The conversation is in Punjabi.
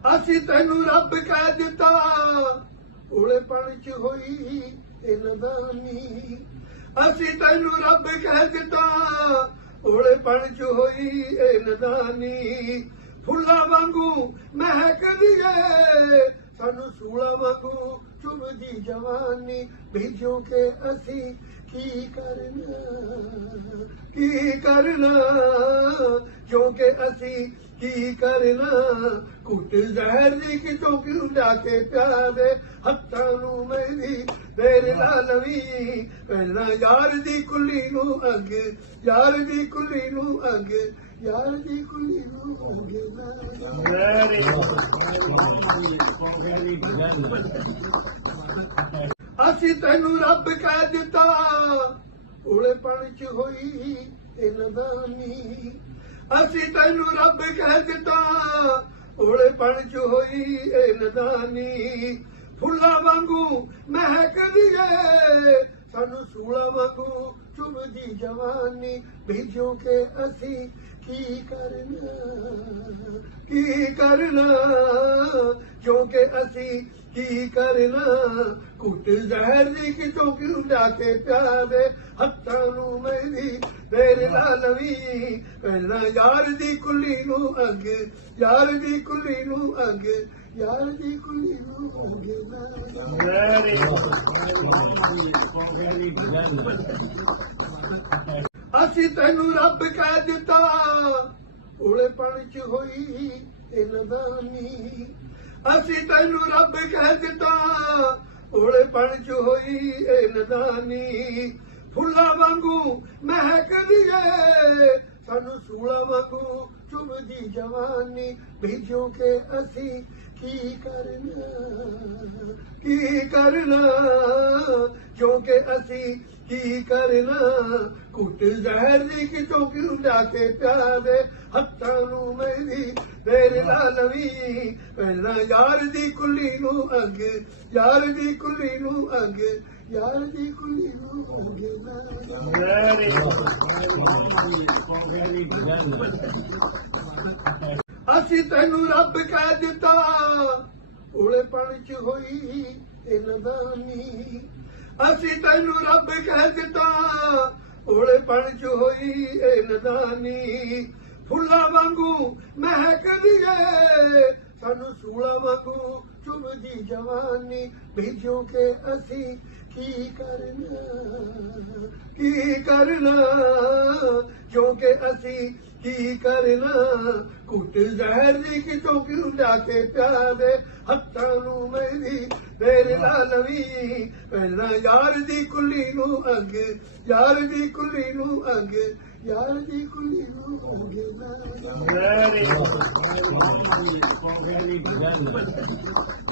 ਅਸੀਂ ਤੈਨੂੰ ਰੱਬ ਕਹਿ ਦਿੱਤਾ। ਉਲੇਪਣ ਚ ਹੋਈ ਇਹ ਨਦਾਨੀ ਅਸੀਂ ਤੈਨੂੰ ਰੱਬ ਕਹਿ ਦਿੱਤਾ। ਉਲੇਪਣ ਚ ਹੋਈ ਇਹ ਨਦਾਨੀ ਫੁੱਲਾਂ ਵਾਂਗੂ ਮਹਿਕਦੀ ਏ। ਸਾਨੂੰ ਸੂਲਾਂ ਵਾਂਗੂ ਚੁਭਦੀ ਜਵਾਨੀ। ਭੇਜੋ ਕੇ ਅਸੀਂ ਕੀ ਕਰਨਾ? ਕੀ ਕਰਨਾ? ਜੋ ਕਿ ਅਸੀਂ ਕੀ ਕਰਨਾ? ਕੁੱਟ ਜ਼ਹਿਰ ਦੀ ਕਿਤੋਂ ਕਿਉਂ ਜਾ ਕੇ ਪਿਆਦੇ ਹੱਥਾਂ ਨੂੰ ਮੇਰੀ ਤੇਰੇ ਨਾਲ ਵੀ ਪਹਿਲਾਂ ਯਾਰ ਦੀ ਕੁੱਲੀ ਨੂੰ ਅੱਗ, ਯਾਰ ਦੀ ਕੁੱਲੀ ਨੂੰ ਅੱਗ, ਯਾਰ ਦੀ ਕੁੱਲੀ ਨੂੰ ਅੱਗ ਅਸੀਂ ਤੈਨੂੰ ਰੱਬ ਕਹਿ ਦਿੱਤਾ ਉਲੇਪਣ ਚ ਹੋਈ ਇਹ ਨਦਾਨੀ ਅਸੀਂ ਤੈਨੂੰ ਰੱਬ ਕਹਿ ਦਿੱਤਾ ਉਲੇਪਣ ਚ ਹੋਈ ਇਹ ਨਦਾਨੀ। ਫੁੱਲਾਂ ਵਾਂਗੂ ਮਹਿਕਦੀ ਏ ਸਾਨੂੰ ਸੂਲਾਂ ਵਾਂਗੂ ਚੁਭਦੀ ਜਵਾਨੀ। ਭੇਜੋ ਕੇ ਅਸੀਂ ਕੀ ਕਰਨਾ ਕੀ ਕਰਨਾ, ਜੋ ਕਿ ਅਸੀਂ ਕੀ ਕਰਨਾ? ਕੁੱਟ ਜ਼ਹਿਰ ਦੀ ਕਿਤੋਂ ਕਿਉਂ ਜਾ ਕੇ ਪਿਆਦੇ ਹੱਥਾਂ ਨੂੰ ਮੇਰੀ ਤੇਰੇ ਨਾਲ ਵੀ ਪਹਿਲਾਂ ਯਾਰ ਦੀ ਕੁੱਲੀ ਨੂੰ ਅੱਗ ਯਾਰ ਦੀ ਕੁੱਲੀ ਨੂੰ ਅੱਗ ਯਾਰ ਦੀ ਕੁੱਲੀ ਨੂੰ ਅੱਗ ਅਸੀਂ ਤੈਨੂੰ ਰੱਬ ਕਹਿ ਦਿੱਤਾ। ਉਲੇਪਣ ਚ ਹੋਈ ਇਹ ਨਦਾਨੀ ਅਸੀਂ ਤੈਨੂੰ ਰੱਬ ਕਹਿ ਦਿੱਤਾ ਉਲੇਪਣ ਚ ਹੋਈ ਇਹ ਨਦਾਨੀ। ਫੁੱਲਾਂ ਵਾਂਗੂ ਮਹਿਕਦੀ ਏ, ਸਾਨੂੰ ਸੂਲਾਂ ਵਾਂਗੂ ਚੁਭਦੀ ਜਵਾਨੀ। ਭੇਜੋ ਕੇ ਅਸੀਂ ਕੀ ਕਰਨਾ ਕੀ ਕਰਨਾ, ਜੋ ਕਿ ਅਸੀਂ ਕੀ ਕਰਨਾ? ਕੁੱਟ ਜ਼ਹਿਰ ਦੀ ਕਿਤੋਂ ਕਿਉਂ ਜਾ ਕੇ ਪਿਆਦੇ ਹੱਥਾਂ ਨੂੰ ਮੇਰੀ ਤੇਰੇ ਨਾਲ ਵੀ ਪਹਿਲਾਂ ਯਾਰ ਦੀ ਕੁੱਲੀ ਨੂੰ ਅੱਗ, ਯਾਰ ਦੀ ਕੁੱਲੀ ਨੂੰ ਅੱਗ, ਯਾਰ ਦੀ ਕੁੱਲੀ ਨੂੰ ਅੱਗ ਅਸੀਂ ਤੈਨੂੰ ਰੱਬ ਕਹਿ ਦਿੱਤਾ। ਉਲੇਪਣ ਚ ਹੋਈ ਇਹ ਨਦਾਨੀ ਅਸੀਂ ਤੈਨੂੰ ਰੱਬ ਕਹਿ ਦਿੱਤਾ ਉਲੇਪਣ ਚ ਹੋਈ ਇਹ ਨਦਾਨੀ। ਫੁੱਲਾਂ ਵਾਂਗੂ ਮਹਿਕਦੀ ਏ ਸਾਨੂੰ ਸੂਲਾਂ ਵਾਂਗੂ ਚੁੰਮਦੀ ਜਵਾਨੀ। ਭੇਜੋ ਕੇ ਅਸੀਂ ਕੀ ਕਰਨਾ ਕੀ ਕਰਨਾ, ਜੋ ਕਿ ਅਸੀਂ ਕੀ ਕਰਨਾ? ਕੁੱਟ ਜ਼ਹਿਰ ਦੀ ਕਿਤੋਂ ਕਿਉਂ ਜਾ ਕੇ ਪਿਆਦੇ ਹੱਥਾਂ ਨੂੰ ਮੇਰੀ ਤੇਰੇ ਨਾਲ ਵੀ ਪਹਿਲਾਂ ਯਾਰ ਦੀ ਕੁੱਲੀ ਨੂੰ ਅੱਗ, ਯਾਰ ਦੀ ਕੁੱਲੀ ਨੂੰ ਅੱਗ, ਯਾਰ ਦੀ ਕੁੱਲੀ ਨੂੰ ਅੱਗ ਨਾ Very